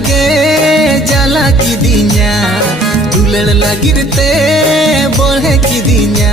लगे जाला की दिया दुलड़ लगिरते बढ़े की दिया।